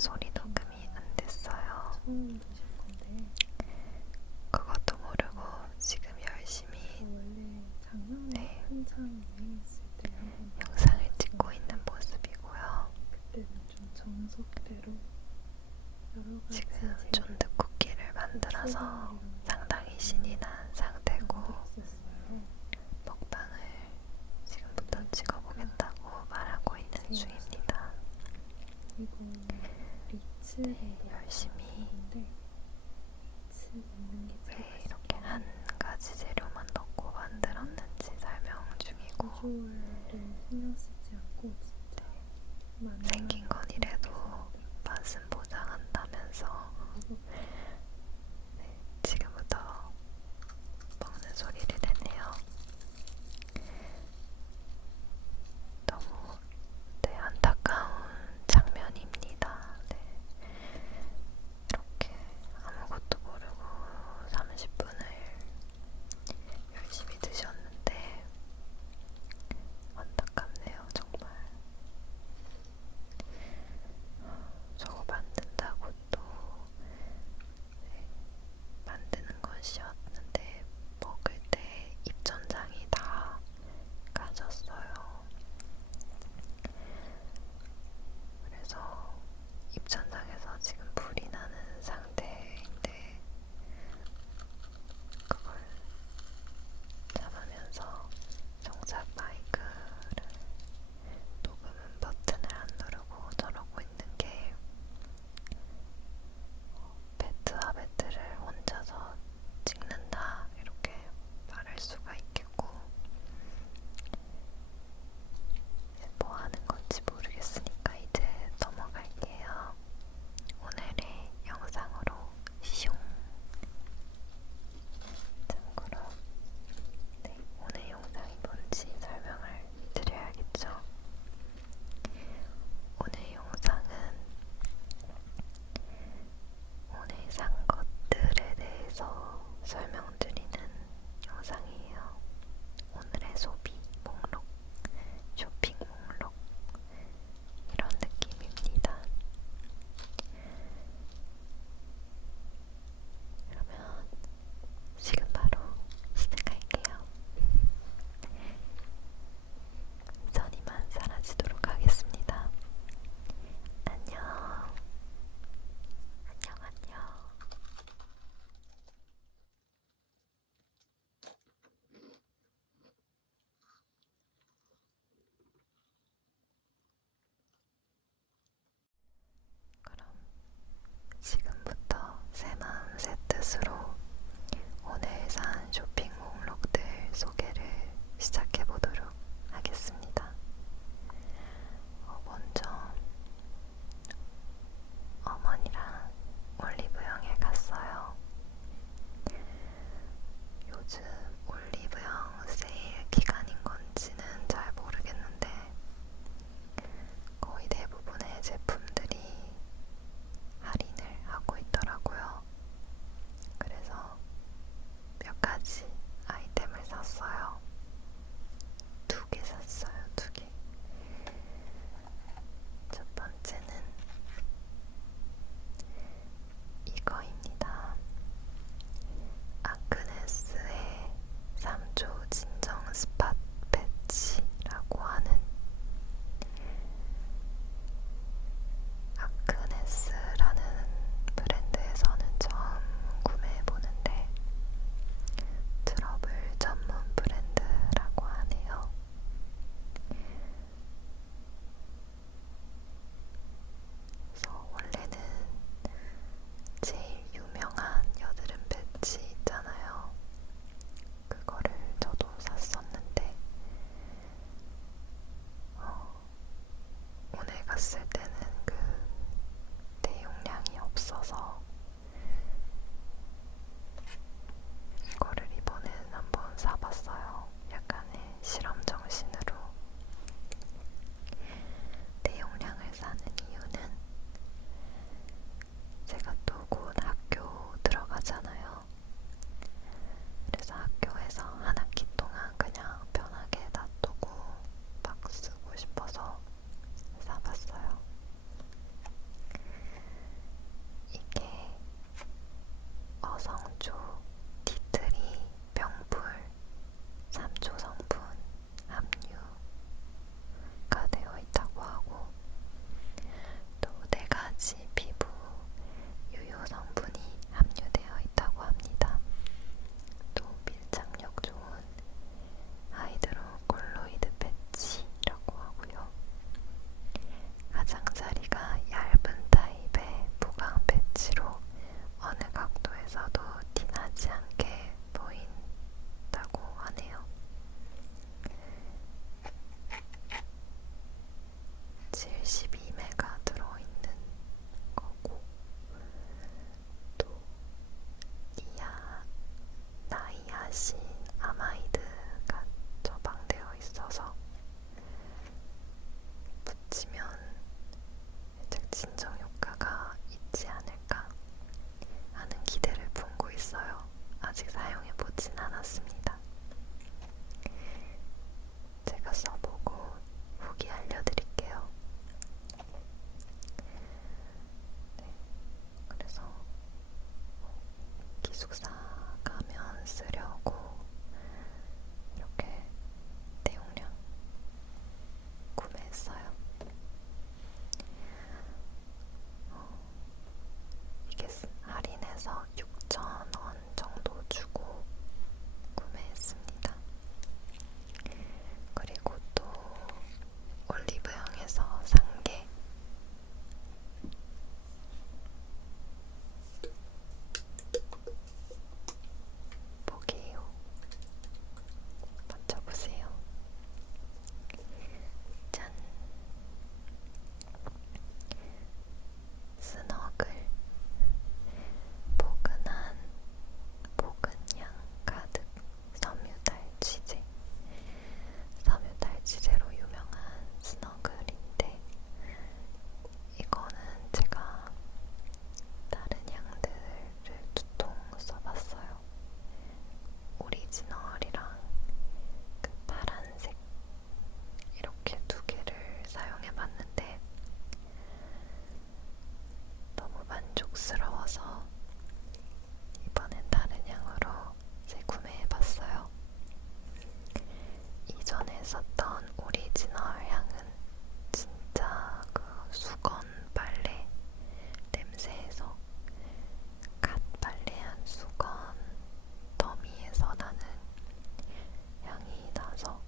소리 녹음이 안 됐어요. 처음 보실 건데 그것도 모르고 지금 열심히 원래 작년에 네, 한창 유행했을 때 한번 영상을 찍고 있는 모습이고요. 그때는 좀 정석대로 여러 가지 지금 재료 쫀득 쿠키를 만들어서 상당히 신이 난 상태고 만들었었어요. 먹방을 지금부터 찍어보겠다고 말하고 있는 중입니다. 이거 리츠를 열심히 넣었는데 리츠 넣는 게 왜 제일 이렇게 한 가지 재료만 넣고 만들었는지 설명 중이고 비주얼을 신경 쓰지 않고 진짜 많은 생긴 건 이래도 맛은 보장한다면서 네, 지금부터 먹는 소리를 내네요. 너무 네, 안타까운 장면입니다. 네, 이렇게 아무것도 모르고 30분을 열심히 드셨는데 안타깝네요, 정말. 만족스러워서 이번엔 다른 향으로 재구매해봤어요. 이전에 썼던 오리지널 향은 진짜 그 수건 빨래 냄새에서 갓 빨래한 수건 더미에서 나는 향이 나서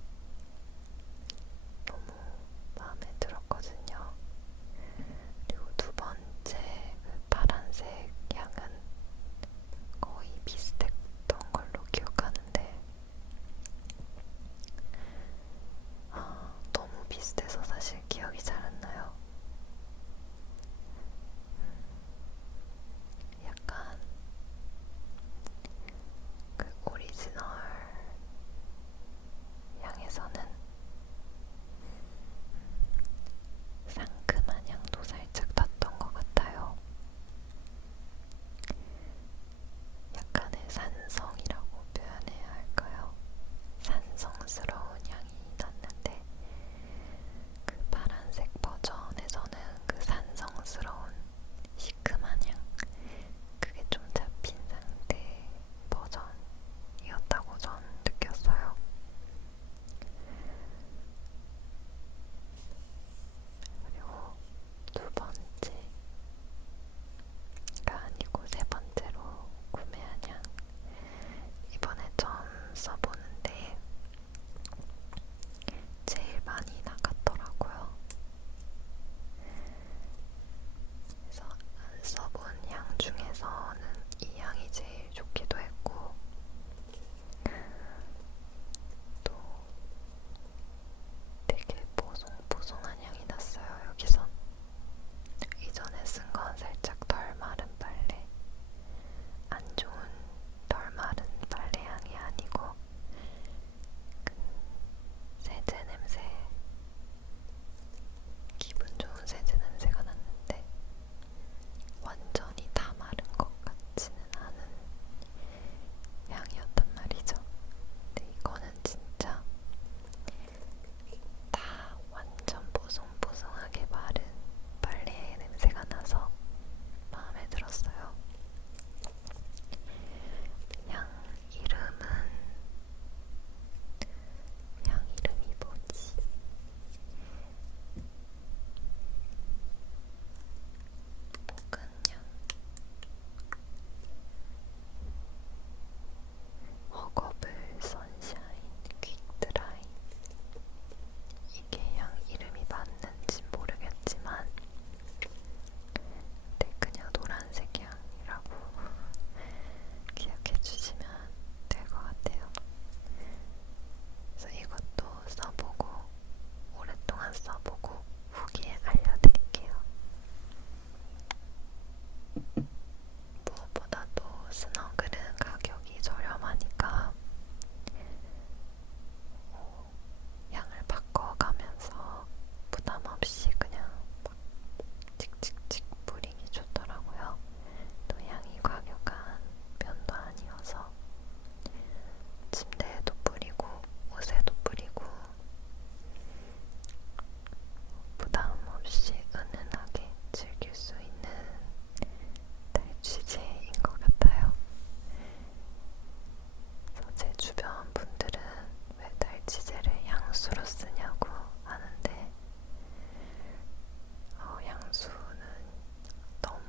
너무 마음에 들었거든요. 그리고 두 번째 그 파란색 향은 거의 비슷했던 걸로 기억하는데 너무 비슷해서 사실 기억이 잘 안 나요. 약간 그 오리지널 향에서는 상큼한 향도 살짝 났던 것 같아요. 약간의 산성이라고 표현해야 할까요? 산성스러운 향이 났는데 그 파란색 버전에서는 그 산성스러운 시큼한 향 그게 좀 잡힌 상태 버전이었다고 전 느꼈어요. 그리고 두 번째가 아니고 세 번째로 구매한 향 이번에 처음 써보는데 제일 많이 나갔더라고요. 그래서 안 써본 향 중에서는 이 향이 제일 좋기도 했고 또 되게 보송보송한 향이 났어요. 여기선 이전에 쓴 건 살짝 덜 마른 빨래 안 좋은 덜 마른 빨래 향이 아니고 그 세제 냄새 기분 좋은 세제 냄새가 났는데 완전히 다 마른 것 같지는 않은 향이었단 말이죠. 근데 이거는 진짜 다 완전 보송보송하게 마른 빨래 냄새가 나서 마음에 들었어요. 향 이름이 뭐지? 묵은향 허거블 선샤인 퀵드라이 이게 향 이름이 맞는지 모르겠지만 근데 그냥 노란색 향이라고 기억해 주시면 될 것 같아요. 그래서 이것도 써보고 오랫동안 써보고 후기에 알려드릴게요. 무엇보다도 스너글은 가격이 저렴하니까 향을 바꿔가면서 부담없이 그냥 막 칙칙칙 뿌리기 좋더라고요. 또 향이 과격한 편도 아니어서 침대에도 뿌리고 옷에도 뿌리고 부담없이 은은하게 즐길 수 있는 달취제인 것 같아요. 그래서 제 주변 분들은 왜 달취제를 향수로 쓰냐고 하는데 향수는 너무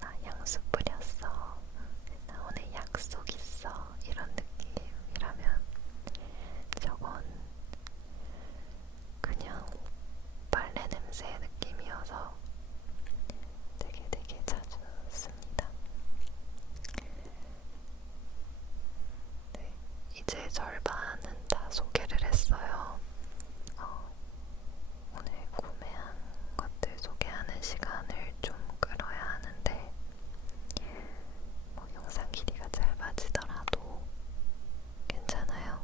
나 향수 뿌렸어. 나 오늘 약속 있어. 이런 느낌이라면 저건 그냥 빨래 냄새 느낌이어서 되게 자주 씁니다. 네, 이제 절반은 다 소개를 했어요. 오늘 구매한 것들 소개하는 시간을 좀 끌어야 하는데 영상 길이가 짧아지더라도 괜찮아요.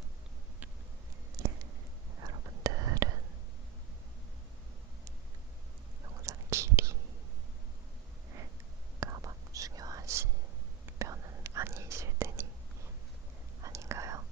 여러분들은 영상 길이가 막 중요하신 편은 아니실 테니 아닌가요?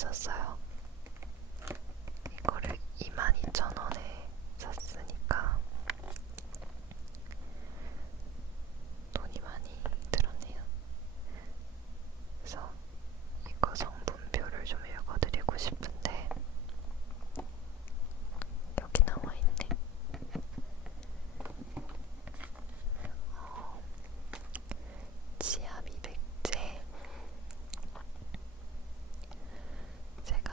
비쌌어요. 이거를 22,000원에 샀으니까 돈이 많이 들었네요. 그래서 이거 성분표를 좀 읽어드리고 싶은데 여기 나와있네. 치아 미백제. 제가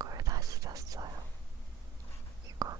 이걸 다시 샀어요. 이거는